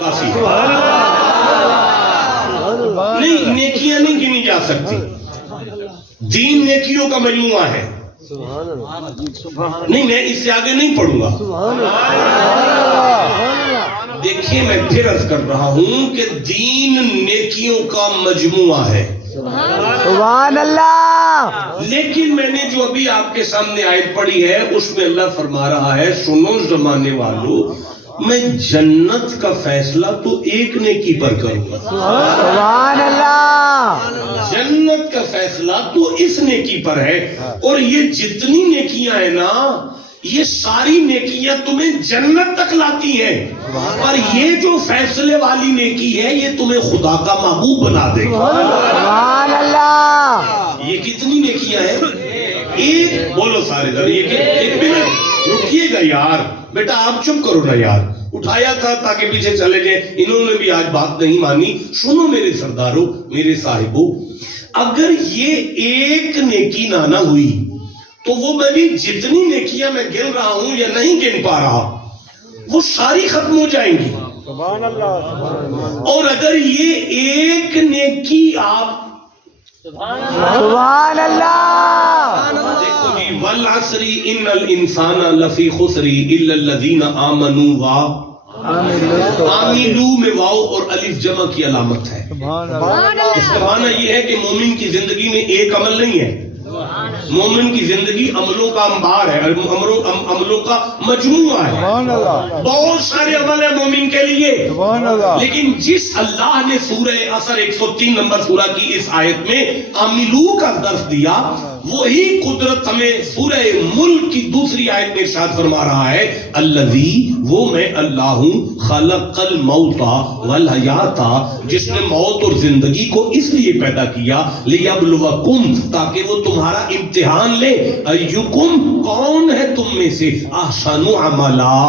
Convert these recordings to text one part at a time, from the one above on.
کافی نہیں، نیکیاں نہیں گنی جا سکتی، دین نیکیوں کا مجموعہ ہے. نہیں، میں اس سے آگے نہیں پڑھوں گا. دیکھیے میں پھر عرض کر رہا ہوں کہ دین نیکیوں کا مجموعہ ہے. سبحان اللہ. لیکن میں نے جو ابھی آپ کے سامنے آیت پڑھی ہے اس میں اللہ فرما رہا ہے سنو زمانے والوں، میں جنت کا فیصلہ تو ایک نیکی پر کروں گا. سبحان اللہ. جنت کا فیصلہ تو اس نیکی پر ہے، اور یہ جتنی نیکیاں ہیں نا یہ ساری نیکیاں تمہیں جنت تک لاتی ہیں، اور یہ جو فیصلے والی نیکی ہے یہ تمہیں خدا کا محبوب بنا دے گا. سبحان اللہ. یہ کتنی نیکیاں ہیں؟ ایک بولو سارے در، یہ کہ ایک منٹ رکیے گا یار، بیٹا آپ چپ کرو نا یار. اٹھایا تھا تاکہ پیچھے چلے جائیں، انہوں نے بھی آج بات نہیں مانی. سنو میرے سرداروں، میرے صاحبوں، اگر یہ ایک نیکی نہ ہوئی تو وہ میں بھی جتنی نیکیاں میں گن رہا ہوں یا نہیں گن پا رہا وہ ساری ختم ہو جائیں گی. اور اگر یہ ایک نیکی آپ سبحان اللہ. دیکھو جی، والعصر ان الانسان لفی خسر الا الذین آمنوا عاملوا میں واو اور الف جمع کی علامت ہے. اس کا معنی یہ ہے کہ مومن کی زندگی میں ایک عمل نہیں ہے، مومن کی زندگی عملوں کا انبار ہے، عملوں کا مجموعہ ہے. بہت سارے عمل ہیں مومن کے لیے، لیکن جس اللہ نے سورہ عصر 103 نمبر سورہ کی اس آیت میں عاملو کا درس دیا، وہی قدرت ہمیں سورہ ملک کی دوسری آیت میں ارشاد فرما رہا ہے، الذی، وہ میں اللہ ہوں، خلق الموت والحیات، جس نے موت اور زندگی کو اس لیے پیدا کیا، لیبلوکم، تاکہ وہ تمہارا امتحان لے، ایکم، کون ہے تم میں سے احسن عملا.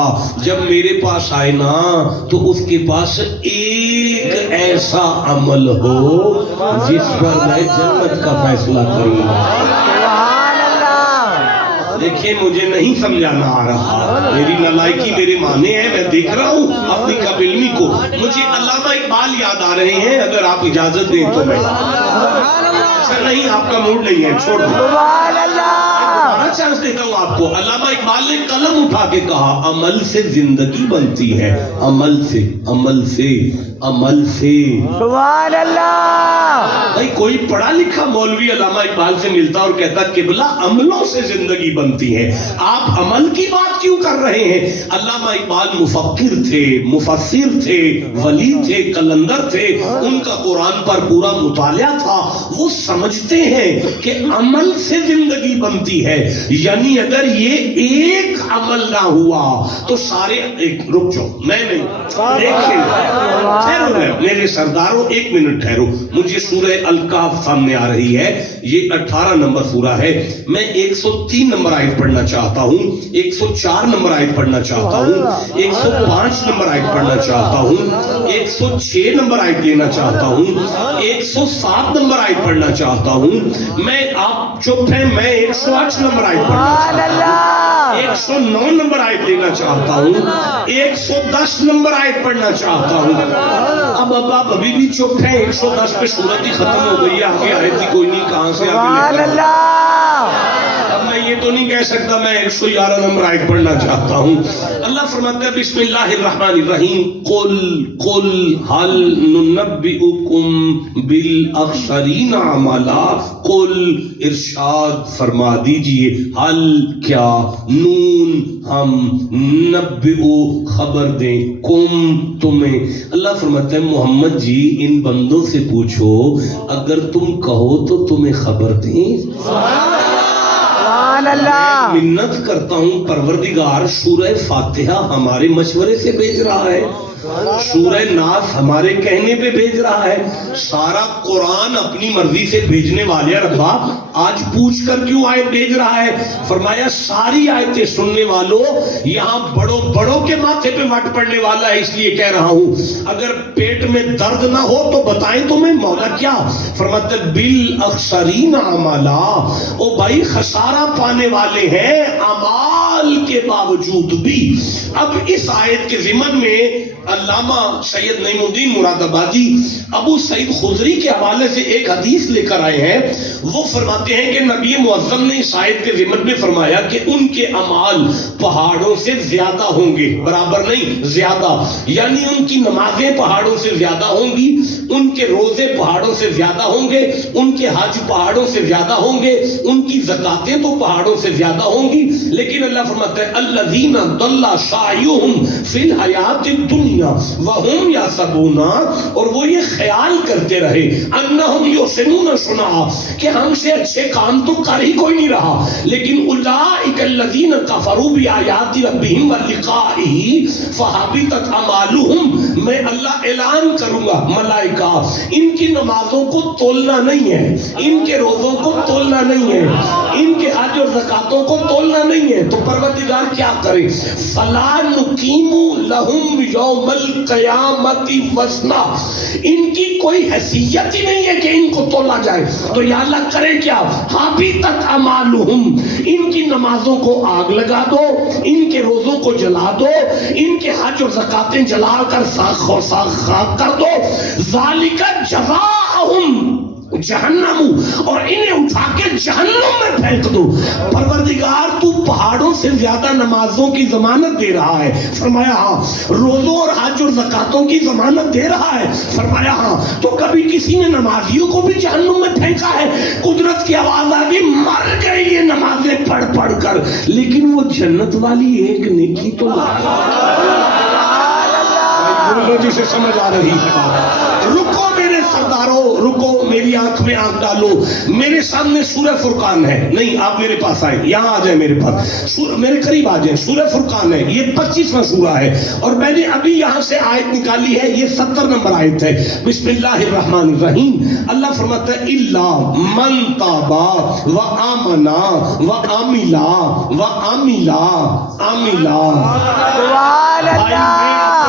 جب میرے پاس آئے نا تو اس کے پاس ایک ایسا عمل ہو جس پر میں جنت کا فیصلہ کروں. دیکھیں مجھے نہیں سمجھانا آ رہا، میری نالائکی میرے معنی ہے، میں دیکھ رہا ہوں اپنی کم علمی کو. مجھے علامہ اقبال یاد آ رہے ہیں، اگر آپ اجازت دیں تو میں اچھا نہیں، آپ کا موڈ نہیں ہے، چھوڑ دیں، سبحان اللہ. بڑا چانس دیتا ہوں آپ کو. علامہ اقبال نے قلم اٹھا کے کہا، عمل سے زندگی بنتی ہے، عمل سے، عمل سے، عمل سے. سبحان اللہ. بھائی کوئی پڑھا لکھا مولوی علامہ اقبال سے ملتا اور کہتا قبلہ عملوں سے زندگی بنتی ہے، آپ عمل کی بات کیوں کر رہے ہیں؟ علامہ اقبال مفکر تھے، مفسر تھے، ولی تھے، قلندر تھے، ان کا قرآن پر پورا مطالعہ تھا. وہ سمجھتے ہیں کہ عمل سے زندگی بنتی ہے، یعنی اگر یہ ایک عمل نہ ہوا تو سارے رک جاؤ، میں نہیں دیکھیں ٹھہرو میرے سرداروں، ایک منٹ ٹھہرو. مجھے سورہ الکہف سامنے آ رہی ہے، یہ 18 نمبر سورہ ہے. میں 103 نمبر آیت پڑھنا چاہتا ہوں، 104 نمبر آیت پڑھنا چاہتا ہوں، 105 نمبر آیت پڑھنا چاہتا ہوں، 106 نمبر آیت لینا چاہتا ہوں، 107 نمبر آیت پڑھنا چاہتا ہوں. میں آپ چپ ہیں، میں 108 نمبر آیت پڑھنا چاہتا ہوں، 109 نمبر آیت لینا چاہتا ہوں، 110 نمبر آیت پڑھنا چاہتا ہوں. اب آپ ابھی بھی چپ ہیں، 110 پہ سورت ہی ختم ہو گئی ہے، آگے آیت ہی کوئی نہیں، کہاں سے آگے لے کر. اب میں یہ تو نہیں کہہ سکتا میں 111 نمبر آیت پڑھنا چاہتا ہوں. اللہ فرماتا ہے بسم اللہ الرحمن الرحیم، قل هل ننبئکم بالاخسرین اعمالا. قل، ارشاد فرما دیجئے، حل، کیا، نون، ہم، نبئو، خبر دیں، کم، تمہیں. اللہ فرماتا ہے محمد جی ان بندوں سے پوچھو اگر تم کہو تو تمہیں خبر دیں. میں منت کرتا ہوں پروردگار، سورہ فاتحہ ہمارے مشورے سے بھیج رہا ہے، سورہ ناس ہمارے کہنے پہ بھیج رہا ہے، سارا قرآن اپنی مرضی سے بھیجنے والے ربا آج پوچھ کر کیوں آیت بھیج رہا ہے؟ فرمایا ساری آیتیں سننے والوں، یہاں بڑوں بڑوں کے ماتھے پہ وٹ پڑنے والا ہے، اس لیے کہہ رہا ہوں اگر پیٹ میں درد نہ ہو تو بتائیں تمہیں مولا کیا فرماتا ہے، بالاخسرین اعمالا. او بھائی خسارہ پانے والے ہیں اعمال کے باوجود بھی. اب اس آیت کے ضمن میں علامہ سید نعیم الدین مراد آبادی ابو سعید خضری کے حوالے سے ایک حدیث لے کر آئے ہیں. وہ فرماتے ہیں کہ نبی معظم نے اس آیت کے ضمن میں فرمایا کہ ان کے اعمال پہاڑوں سے زیادہ ہوں گے، برابر نہیں زیادہ، یعنی ان کی نمازیں پہاڑوں سے زیادہ ہوں گی، ان کے روزے پہاڑوں سے زیادہ ہوں گے، ان کے حج پہاڑوں سے زیادہ ہوں گے، ان کی زکاتیں تو پہاڑوں سے زیادہ ہوں گی. لیکن اللہ فرماتا ہے الذین ضل سعیہم فی الحیات الدنیا وہم یحسبون، اور وہ یہ خیال کرتے رہے انہم یحسنون صنعا کہ ہم سے اچھے کام تو کر ہی کوئی نہیں رہا، لیکن اولئک الذین کفروا بآیات ربہم ولقائہ فحبطت اعمالہم. میں اللہ اعلان کروں گا ملائکہ ان کی نمازوں کو تولنا نہیں ہے، ان کے روزوں کو تولنا نہیں ہے، ان کے حج اور زکاتوں کو تولنا نہیں ہے، تو پروردگار کیا کرے؟ فلا نقیم لہم یوم القیامت وزنا، ان کی کوئی حیثیت ہی نہیں ہے کہ ان کو تولا جائے. تو یا اللہ کرے کیا؟ حبطت اعمالہم، ان کی نمازوں کو آگ لگا دو، ان کے روزوں کو جلا دو، ان کے حج اور زکاتیں جلا کر ساخ اور خاک کر دو. ذالک جزاؤہم جہنم، اور انہیں اٹھا کے جہنم میں پھینک دو. پروردگار تو پہاڑوں سے زیادہ نمازوں کی ضمانت دے رہا ہے، فرمایا ہاں. روزوں اور حج اور زکاتوں کی ضمانت دے رہا ہے، فرمایا ہاں. تو کبھی کسی نے نمازیوں کو بھی جہنم میں پھینکا ہے؟ قدرت کی آواز آ گئی مر گئی یہ نمازیں پڑھ پڑھ کر، لیکن وہ جنت والی ایک نیکی تو جسے سمجھ آ رہی ہے. رکو میرے سرداروں، رکو، میری آنکھ میں آنکھ ڈالو. میرے سامنے سورہ فرقان ہے، نہیں آپ میرے پاس آئیں، یہاں آ جائیں میرے پاس، میرے قریب آ جائیں. سورہ فرقان ہے، یہ 25واں سورہ ہے، اور میں نے ابھی یہاں سے آیت نکالی ہے، یہ 70 نمبر آیت ہے. بسم اللہ الرحمن الرحیم. اللہ فرماتا ہے الا من تابا وآمنا وعملا سبحان اللہ.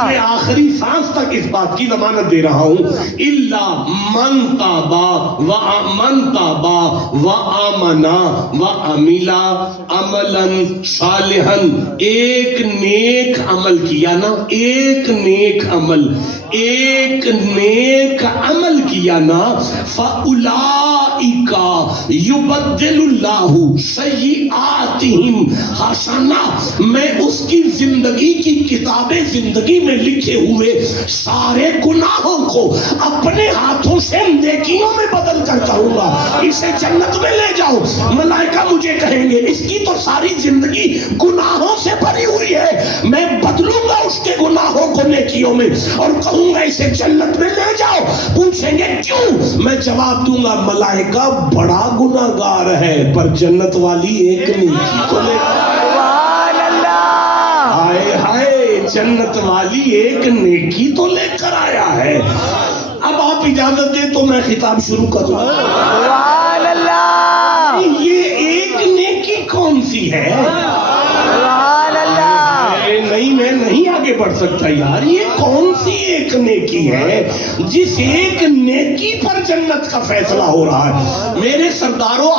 میں آخری سانس تک اس بات کی ضمانت دے رہا ہوں، الا من تابا وآمنا وعملا عملا صالحا، ایک نیک عمل کیا نا، ایک نیک عمل کیا نا، فَأُولَئِكَ يُبَدِّلُ اللَّهُ سَيِّئَاتِهِمْ حَسَنَاتٍ، میں اس کی زندگی کی کتاب زندگی میں لکھے ہوئے سارے گناہوں کو اپنے ہاتھوں سے نیکیوں میں بدل کر کہوں گا اسے جنت میں لے جاؤ. ملائکہ مجھے کہیں گے اس کی تو ساری زندگی گناہوں سے بھری ہوئی ہے، میں بدلوں گا اس کے گناہوں کو نیکیوں میں اور کہوں گا اسے جنت میں لے جاؤ. پوچھیں گے کیوں؟ میں جواب دوں گا ملائکہ بڑا گناہگار ہے پر جنت والی ایک نیکی کو لے کر، سبحان اللہ. ہائے ہائے، جنت والی ایک نیکی تو لے کر آیا ہے. اب آپ اجازت دیں تو میں خطاب شروع کروں. سبحان اللہ. یہ ایک نیکی کون سی ہے؟ سبحان اللہ. نہیں، میں نہیں آگے بڑھ سکتا یار. یہ کون سی ایک نیکی ہے جس ایک نیکی پر جنت کا فیصلہ ہو رہا ہے؟ میرے سرداروں